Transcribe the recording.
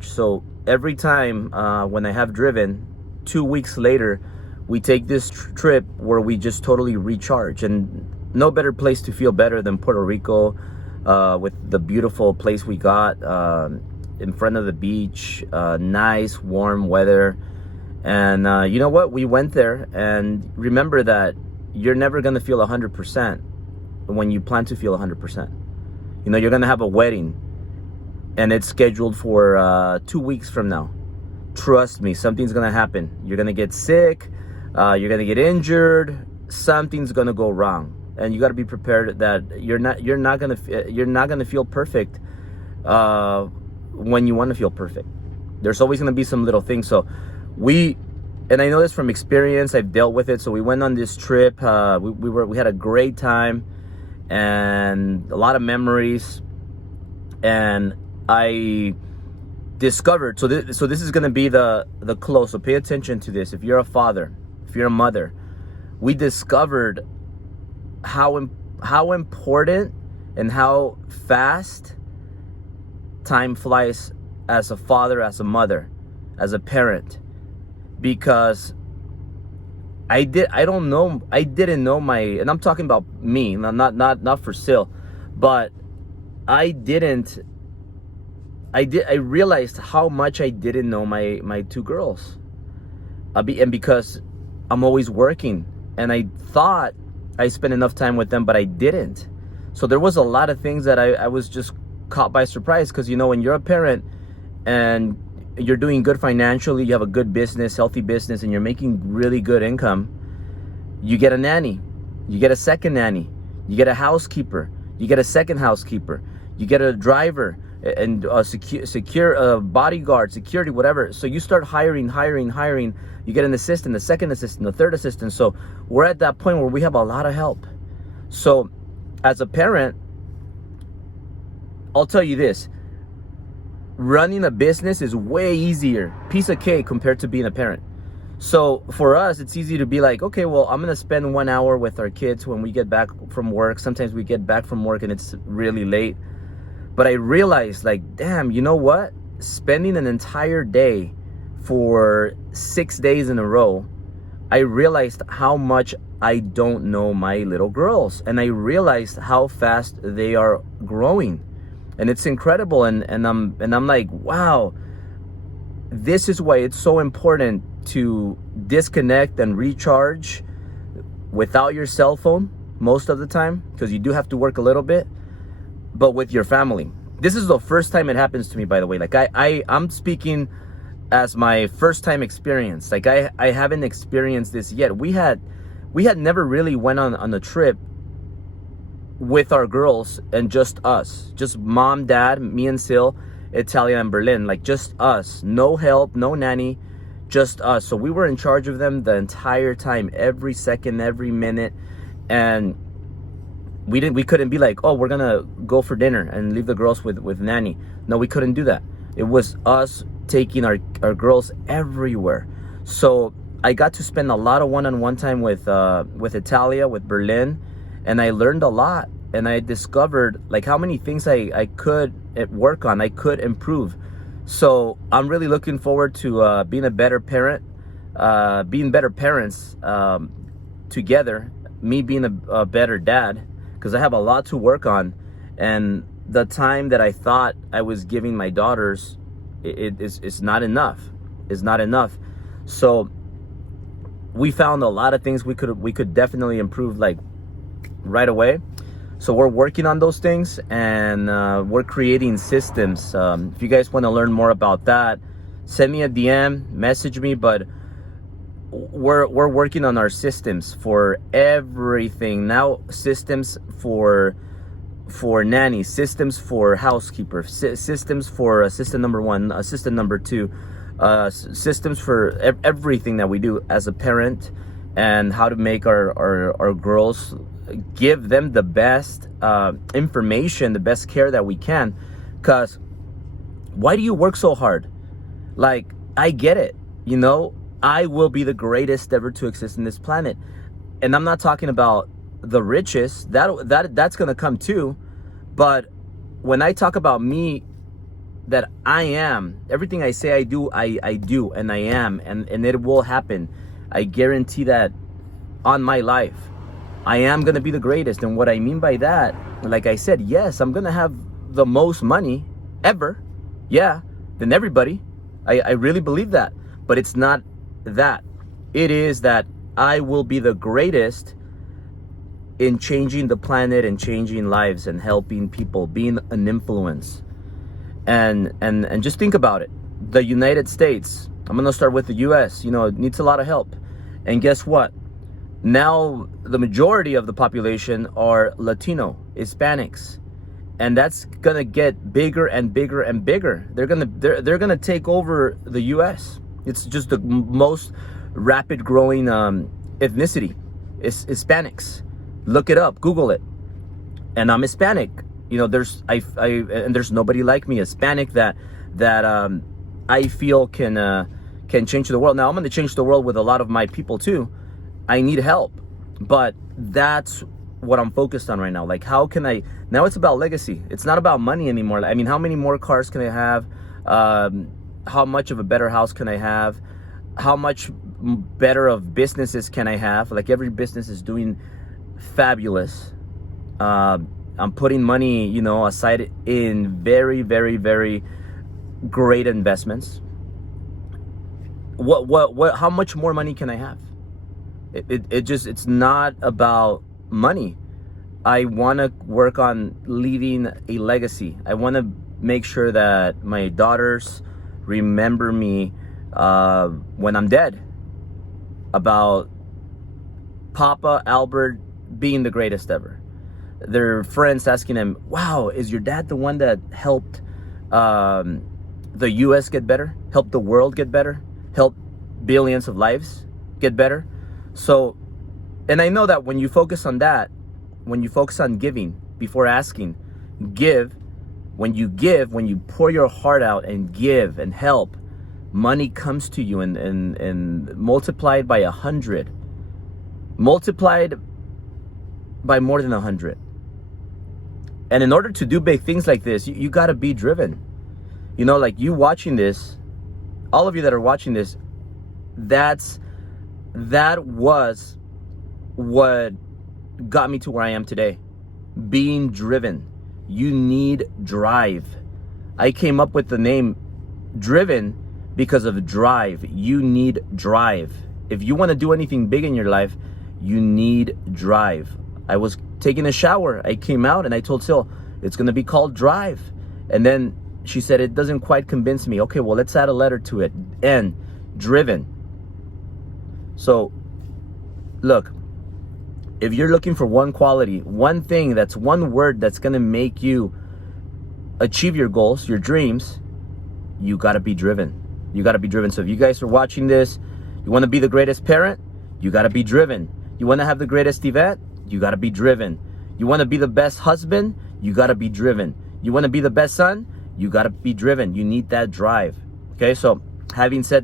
So every time when I have driven, 2 weeks later, we take this trip where we just totally recharge. And no better place to feel better than Puerto Rico, with the beautiful place we got in front of the beach, nice warm weather. And you know what? We went there, and remember that you're never going to feel 100% when you plan to feel 100%. You know, you're going to have a wedding, and it's scheduled for 2 weeks from now. Trust me, something's gonna happen. You're gonna get sick, you're gonna get injured, something's gonna go wrong, and you got to be prepared that you're not gonna feel perfect when you want to feel perfect. There's always gonna be some little things. So and I know this from experience. I've dealt with it. So we went on this trip. We had a great time and a lot of memories. And I discovered, so this is going to be the close, so pay attention to this. If you're a father, if you're a mother, we discovered how important and how fast time flies as a father, as a mother, as a parent, because I didn't know my, and I'm talking about me, not for sale, but I realized how much I didn't know my two girls. And because I'm always working, and I thought I spent enough time with them, but I didn't. So there was a lot of things that I was just caught by surprise, because, you know, when you're a parent and you're doing good financially, you have a good business, healthy business, and you're making really good income, you get a nanny, you get a second nanny, you get a housekeeper, you get a second housekeeper, you get a driver, and secure bodyguard, security, whatever. So you start hiring. You get an assistant, a second assistant, a third assistant. So we're at that point where we have a lot of help. So as a parent, I'll tell you this: running a business is way easier, piece of cake, compared to being a parent. So for us, it's easy to be like, okay, well, I'm gonna spend 1 hour with our kids when we get back from work. Sometimes we get back from work and it's really late. But I realized, like, damn, you know what? Spending an entire day for 6 days in a row, I realized how much I don't know my little girls. And I realized how fast they are growing. And it's incredible. And I'm like, wow, this is why it's so important to disconnect and recharge without your cell phone most of the time, because you do have to work a little bit, but with your family. This is the first time it happens to me, by the way. Like I'm speaking as my first time experience. Like I haven't experienced this yet. We had never really went on a trip with our girls and just us, just mom, dad, me and Sil, Italia and Berlin, like just us, no help, no nanny, just us. So we were in charge of them the entire time, every second, every minute. And we couldn't be like, oh, we're gonna go for dinner and leave the girls with nanny. No, we couldn't do that. It was us taking our girls everywhere. So I got to spend a lot of one-on-one time with Italia, with Berlin, and I learned a lot. And I discovered like how many things I could work on, I could improve. So I'm really looking forward to being a better parent, being better parents together. Me being a better dad, because I have a lot to work on, and the time that I thought I was giving my daughters, it's not enough. It's not enough. So we found a lot of things we could definitely improve, like right away. So we're working on those things, and we're creating systems. If you guys want to learn more about that, send me a DM, message me. But we're working on our systems for everything now. Systems for nannies, systems for housekeeper, systems for assistant number 1, assistant number 2, systems for everything that we do as a parent, and how to make our girls, give them the best information, the best care that we can. Because why do you work so hard? Like, I get it, you know, I will be the greatest ever to exist in this planet. And I'm not talking about the richest, that's gonna come too. But when I talk about me that I am. Everything I say I do, I do, and I am, and it will happen. I guarantee that on my life. I am going to be the greatest. And what I mean by that, like I said, yes, I'm going to have the most money ever. Yeah, than everybody. I really believe that. But it's not that. It is that I will be the greatest in changing the planet and changing lives and helping people, being an influence. And just think about it. The United States, I'm going to start with the US, it needs a lot of help. And guess what? Now the majority of the population are Latino, Hispanics, and that's gonna get bigger and bigger and bigger. They're gonna take over the U.S. It's just the most rapid growing ethnicity. It's Hispanics. Look it up, Google it. And I'm Hispanic. There's there's nobody like me, Hispanic, that I feel can change the world. Now I'm gonna change the world with a lot of my people too. I need help, but that's what I'm focused on right now. Like, how can now it's about legacy. It's not about money anymore. I mean, how many more cars can I have? How much of a better house can I have? How much better of businesses can I have? Like, every business is doing fabulous. I'm putting money, aside in very, very, very great investments. How much more money can I have? It's not about money. I want to work on leaving a legacy. I want to make sure that my daughters remember me when I'm dead, about Papa Albert being the greatest ever. Their friends asking them, wow, is your dad the one that helped the US get better, helped the world get better, helped billions of lives get better? So, and I know that when you focus on that, when you focus on giving before asking, when you pour your heart out and give and help, money comes to you and multiplied by 100, multiplied by more than 100. And in order to do big things like this, you got to be driven. Like you watching this, all of you that are watching this, that was what got me to where I am today. Being driven. You need drive. I came up with the name Driven because of drive. You need drive. If you want to do anything big in your life, you need drive. I was taking a shower. I came out and I told Sil, it's going to be called Drive. And then she said, it doesn't quite convince me. Okay, well, let's add a letter to it. N, Driven. So, look, if you're looking for one quality, one thing, that's one word that's going to make you achieve your goals, your dreams, you got to be driven. You got to be driven. So if you guys are watching this, you want to be the greatest parent, you got to be driven. You want to have the greatest event, you got to be driven. You want to be the best husband, you got to be driven. You want to be the best son, you got to be driven. You need that drive. Okay, so having said